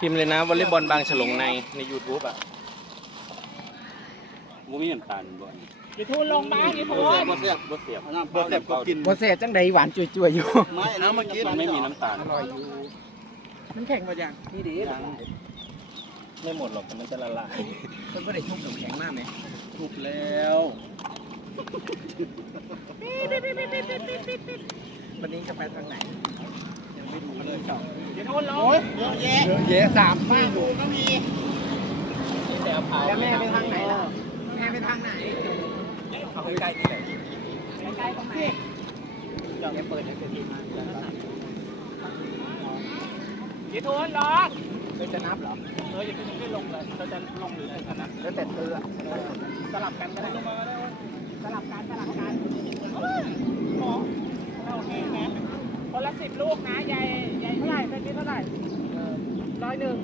พิมพ์เลยนะวอลเลย์บอลบางฉลงในใน YouTube อะบ่มีน้ำตาลบ่อย่าทูนลงมาอย่าทูบ่นเสียบบ่เสียบบ่แซ่บก็กินบ่แซ่บจังใดหวานจุยๆอยู่ ไม่น้ำมากินไม่มีน้ำตาลอร่อยอยู่มันแข็งบ่ยังนี่ดีไม่หมดหรอกแต่มันจะละลายเพิ่นบ่ได้ชุบน้ำแข็งมากไหมถูกแล้ววันนี้จะไปทางไหนยัง ไม่ดูเลยอย่าทูนลงเยอะแยะเยอะแยะสามบ้านดูก็มีแต่เผาแล้วแม่ไปทางไหนล่ะแม่ไปทางไหนเอาใกล้ๆนี่แหละใกล้ๆตรงไหนเดี๋ยวเปิดให้เป็นทีมาอย่าทูนลงเธอจะนับหรอเอออย่าเพิ่งให้ลงเลยเราจะลงหรืออะไรนะแล้วแต่เธอสลับกันก็ได้สลับกันสลับกันหมอเราโอเคนะคนละ สิบลูกนะยายยายเท่าไหร่เซนนี้เท่าไหร่ร้อยหนึ่ง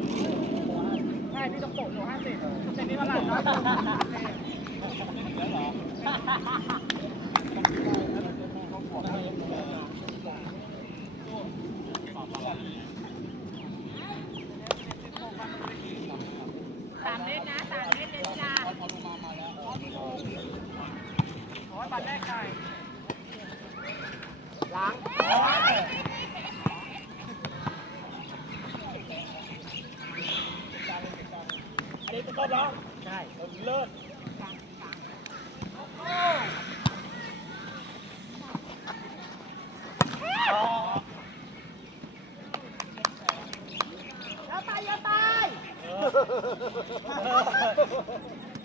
ใช่พี่ต้องโปะหนูห้าสิบเซนนี้เท่าไหร่ร้อยหนึ่งสามเมตรนะสามเมตรเลยจ้าโอ้ยบัตรแรกใครล้าง อันนี้เป็นต้นแล้วใช่เลิศ อย่าตายอย่าตาย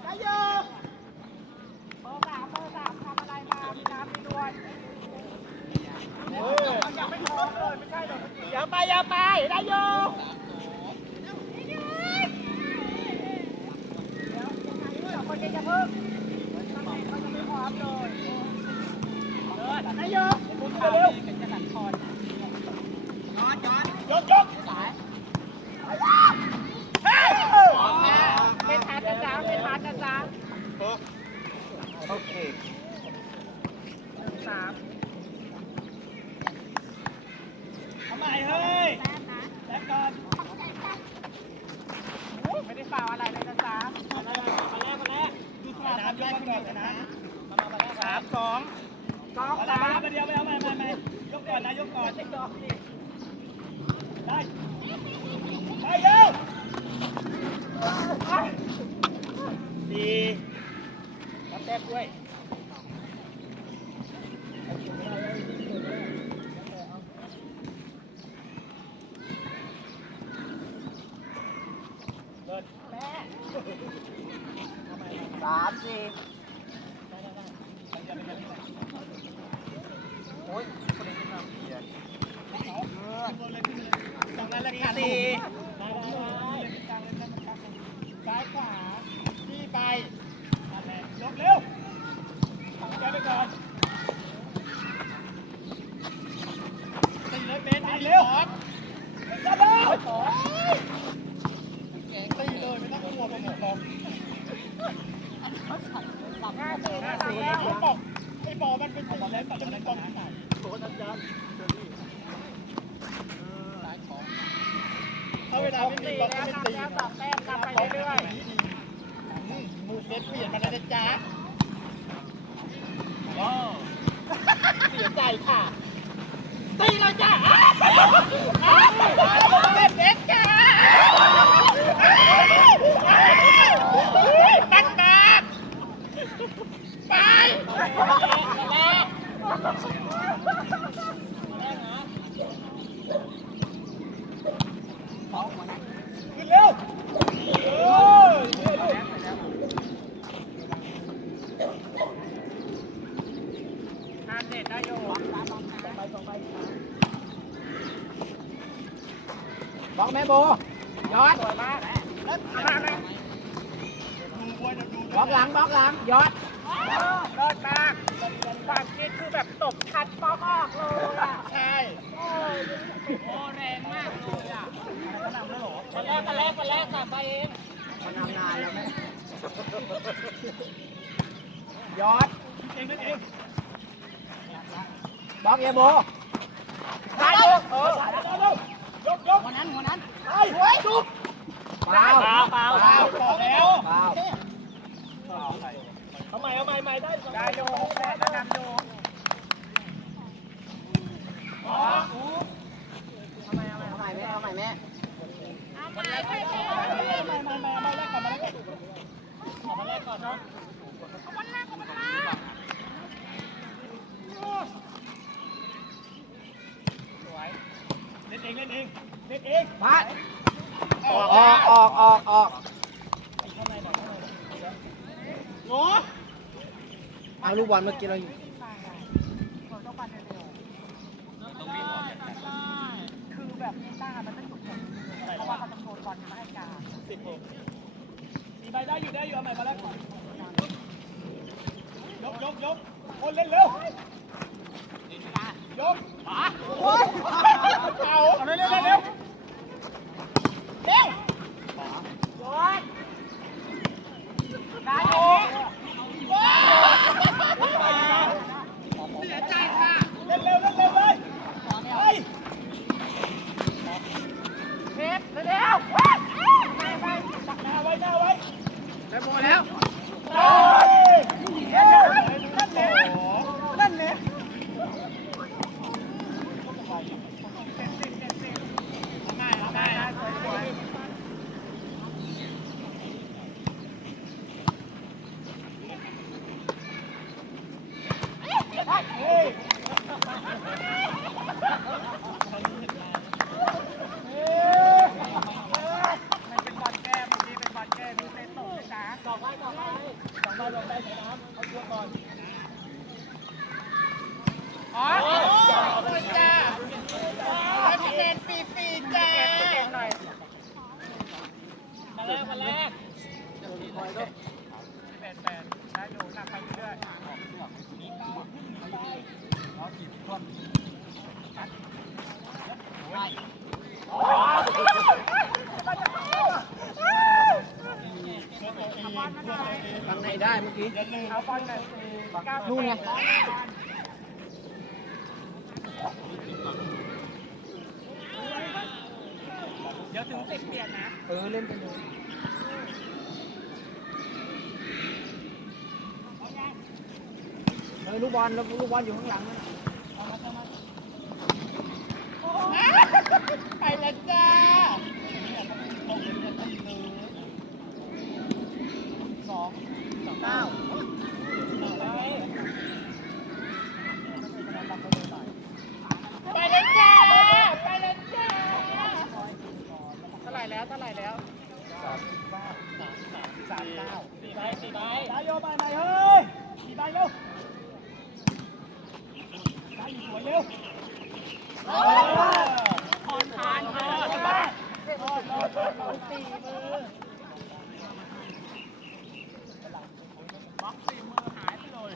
ได้เยอะเบอร์สามเบอร์สามทำอะไร มามีน้ำมีนวลมันยังไม่พร้อมเลยไม่ใช่หรอกอย่าไปอย่าไปได้เยอะเดี๋ยวคนจะจะเพิ่มตำแหน่งเขาจะไม่พร้อมเลยเลิศได้เยอะเร็วจะตัดคอนยกยกสายไม่ทันนะจ๊ะไม่ทันนะจ๊ะโอเคหนึ่ง สามทำไมเฮ้ยแล้วก่อนไม่ได้ฝ่าอะไรเลยนะจ๊ะมาแรกมาแรกมาแรกดูสนามยกก่อนนะสามสองสองสามเดียวไม่เอาไม่ไม่ไม่ยกก่อนนะยกก่อนยกนี่ได้ได้เร็วดีรับแต้มด้วย สามสี่โอ้ยคนนี้ทำเพียร ตรงนั้นแหละค่ะสี่ซ้ายขวาที่ไปยกเร็วทำใจไปก่อนตีเลยเมตรตีเร็วจะเร็วตีเลยไม่ต้องกลัวผมหรอกห้าสี่ห้าสี่ผมบอกไอ้บอมันเป็นสีแล้วมันจะเป็นกองที่ไหนโอ้อาจารย์ ถ้าเวลาไม่มีบอลก็ไม่ตีสองแต้มทำไปเรื่อยๆมูเซตเปลี่ยนมาแล้วนะจ๊ะเสียใจค่ะตีเลยจ้ะเด็กเด็กจ้ะตั้งนาไปขึ้นเร็วทานเด็ดได้โยม บอกแม่ โบยอดบล็อกหลังบล็อกหลังยอดเลิศมากความคิดคือแบบตบคัดป๊อกออกเลยอะใช่โอ้แรงมากเลยอะคนแรกคนแรกคนแรกกลับไปเองมันทำนานแล้วแม่ยอดบล็อกเอโบได้ยกเออ หัวนั้นหัวนั้นไปจุ๊บเปล่าเปล่าเปล่าเปล่าขอแล้วเปล่าทำไมเอาใหม่ใหม่ได้ได้ดูได้ดูอ๋อทำไมเอาใหม่เอาใหม่แม่เอาใหม่แม่เอาใหม่แม่เอาใหม่แม่เอาใหม่แม่เอาใหม่แม่ขอมาแรกขอมาแรกก่อนเนาะขอมาแรกขอมาแรกสวย เล่นเองเล่นเองเล่นเองพัดออกออกออกออกออกโอ้เอาลูกบอลเมื่อกี้เราอยู่คือแบบต้ามันต้องหยุดเพราะว่าเขาจะโชว์บอลมาให้การสิบหกมีใบได้อยู่ได้อยู่เอาใหม่มาแล้วก่อนยกยกยกคนเล่นเร็ว เอาเร็วเร็วเร็วเร็วเร็ว ได้ดู เสียใจค่ะเล่นเร็วเล่นเร็วเลยเฮ้ย เทปเร็วๆไปไป หน้าไว้หน้าไว้ ได้โบแล้ว เฮ้ยนั่นแหละนั่นแหละ ง่ายง่ายสวย เฮ้ย มันเป็นบอลแก้เมื่อกี้เป็นบอลแก้มีเซตตกนะจ๊ะ ต่อไปต่อไปสองใบลงได้ใส่น้ำเอาตัวก่อน อ๋อขอบคุณจ้าให้พี่เบนฟรีฟรีจ้าหน่อย มา แรกมาแรกแปดแปดได้ดูหนักไปเรื่อยๆทางไหนได้เมื่อกี้เอาบอลหน่อยก้นู่นไงเดี๋ยวถึงสิบเปลี่ยนนะ เออ เล่นไปเลยเฮ้ย ลูกบอลลูกลูกบอลอยู่ข้างหลังนั่นน่ะไปแล้วจ้าสองสองเก้า ไปแล้วจ้า ไปแล้วจ้า เท่าไหร่แล้ว เท่าไหร่แล้ว สามเก้า สี่ใบสี่ใบได้โยใบใหม่เฮ้ยสี่ใบเร็วได้อยู่สวยเร็ว ผ่อนผ่านผ่อนสี่มือ บล็อกสี่มือหายไปเลย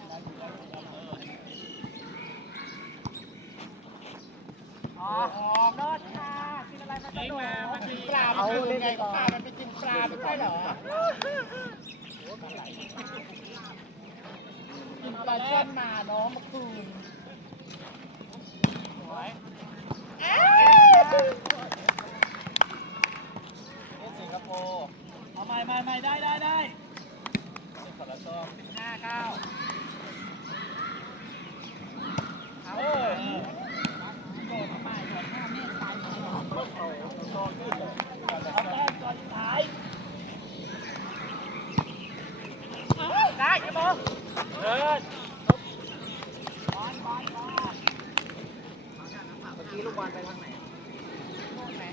อ๋อ รอดค่ะกินอะไรมาจะโดนมันกินปลาเอาเล่นไปก่อนปลามันไปกินปลาไม่ใช่เหรอกินปลาเช่นมาเนาะเมื่อคืนสวยเอ๊สิงคโปร์เอาใหม่ใหม่ใหม่ได้ได้ได้เล่นขอละชอบห้าเก้า เออ โดดมาใหม่โดดหน้าเมฆซ้ายมือ โตขึ้นเลยเอาแต้มก่อนท้าย ได้ยี่โม เดิน บอลบอลบอล เมื่อกี้ลูกบอลไปทางไหน โน่นไหน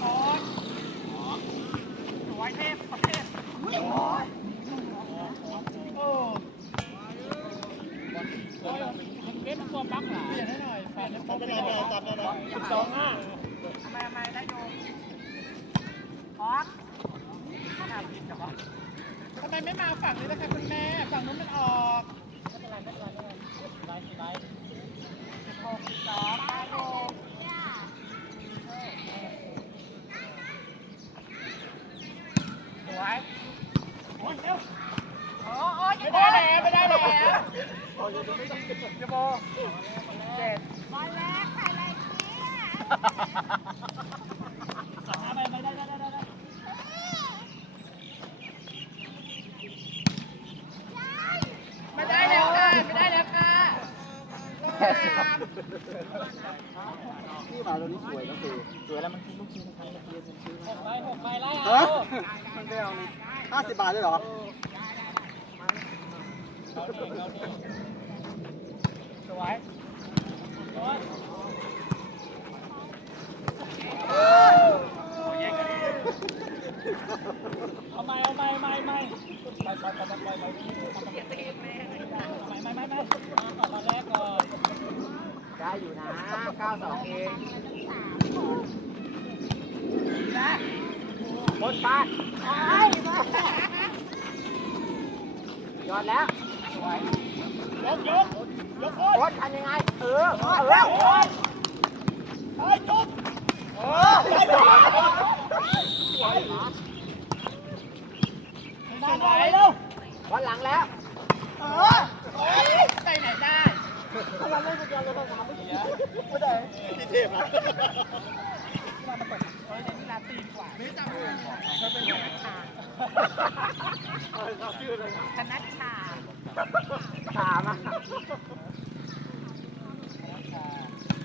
โอ๊ยสวยเทพเทพโอ้ยโอ้โอ้ยมันเล่นตัวบล็อกเหรอเปลี่ยนให้หน่อยเปลี่ยนให้ผมเป็นอะไรจับได้แล้ว สิบสองห้า ทำไมทำไมได้โยมออกขนาดผิดกับว่าทำไมไม่มาฝั่งนี้ล่ะคะคุณแม่ ฝั่งนู้นมันออกไม่เป็นไรไม่เป็นไรไม่เป็นไร ใบสี่ใบ สิบหกสิบสองได้โยมสวยโอ้ยเร็วโอ้โอ้ยไม่ได้แล้วไม่ได้แล้วจะโบเจ็ด บอลแรกใครแรงเนี่ย นี่มาตัวนี้สวยก็คือสวยแล้วมันคือลูกชิ้นทั้งเมื่อกี้เป็นชิ้นหกใบหกใบไล่ฮะเอามันไม่เอาห้าสิบบาทเลยเหรอเอาหนึ่งเอาหนึ่งสวยโอ้ย เอาไม่เอาไม่ไม่ไม่ไปไปไปไปไปไปไม่ไม่ไม่ไม่ก่อนตอนแรกก่อนได้อยู่นะเก้าสองเองหมดปาดยอดแล้วยกยกยกโอ้โอ๊ยตทำยังไงเออเออแล้วโอ้ยโอ้ยยกเออนานไปเร็ววันหลังแล้ว เออไปไหนได้เราเล่นคนเราต้องทำไม่ได้ไม่ได้พี่เทพนะเฮ้ยนี่ลาตีนกว่าไม่จำเลยเธอเป็นยังไงชาชื่ออะไรธนัชชาชามา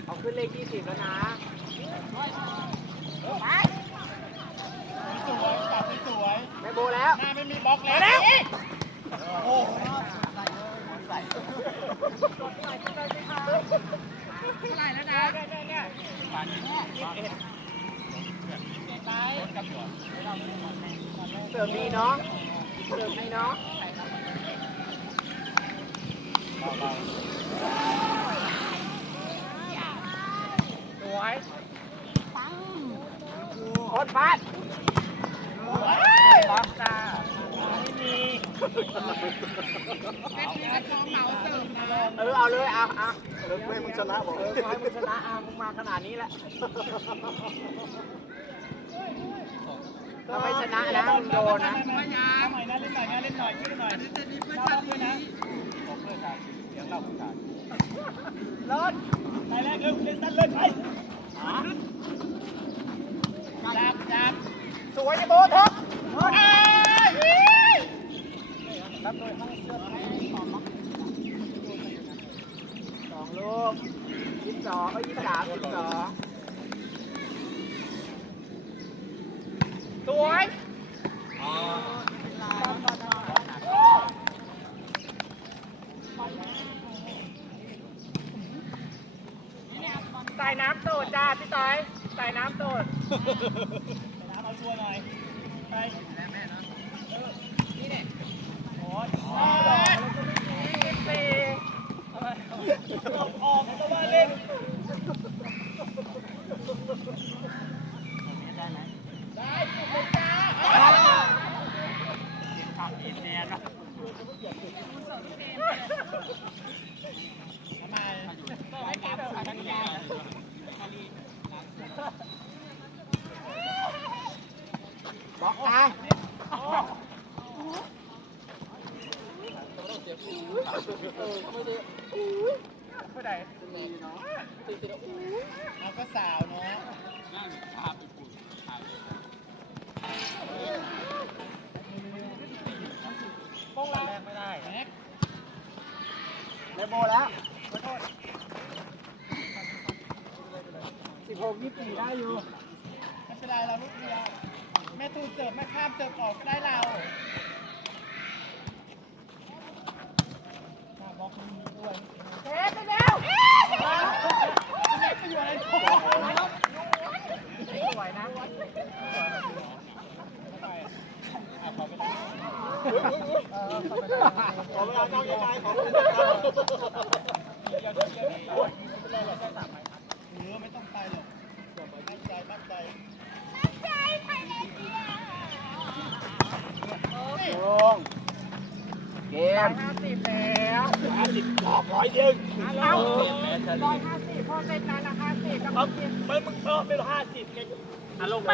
เอาขึ้นเลขยี่สิบแล้วนะสวยจับสวย ไม่โบแล้ว หน้าไม่มีบล็อกแล้วโอ้โหเท่าไหร่แล้วนะปานนี้ยี่สิบเอ็ดเอ็ดไปกับหัวเสิร์ฟดีเนาะเสิร์ฟให้เนาะสวยโคตรฟาด บอลจ้าไม่มีเองเหมาเสร์ฟนะเออเอาเลยเอาเอาเลิกไม่มึงชนะบอกเออให้มึงชนะเอามึงมาขนาดนี้แหละถ้าไม่ชนะนะมึงโดนนะทำไมนะเล่นหน่อยนะเล่นหน่อยช่วยหน่อยเซตนี้เพื่อนชาติด้วยนะบอกเพื่อนชาติเสียงเราเพื่อนชาติเลิศไปแรกเร็วเล่นสั้นเล่นไปจับจับ สวยนะโบท็อปสองลูกยี่สิบสองเอ้ยยี่สิบสามยี่สิบสองสวยใส่น้ำตูดจ้าพี่ต้อยใส่น้ำตูด ตัวหน่อย ไปแม่นะนี่เนี่ยโอ้ยยี่สิบออกตัวมาเล่นได้จุดเลยจ้าทำอินเนียนทำไมไม่กลับทันที บอกอะ ผู้ใด เอาก็สาวเนาะโป้งแรกไม่ได้แม็กในโบแล้วสิบหกยี่สิบสี่ได้อยู่ไม่เป็นไรเราลูกเดียวแม่ตูนเสิร์ฟแม่ข้ามเสิร์ฟออกก็ได้เราบล็อกนี้ด้วยเทปไปแล้ว เวลาตั้งใจขอคุณเออไม่ต้องไปหรอกมั่นใจมั่นใจลงเกมห้าสิบแล้วห้าสิบรอบร้อยเดียวเอาร้อยห้าสิบพอเซ็นนั้นละ ห้าสิบแล้วก็กินไม่มึงเพิ่มเป็นห้าสิบไงอะลงไป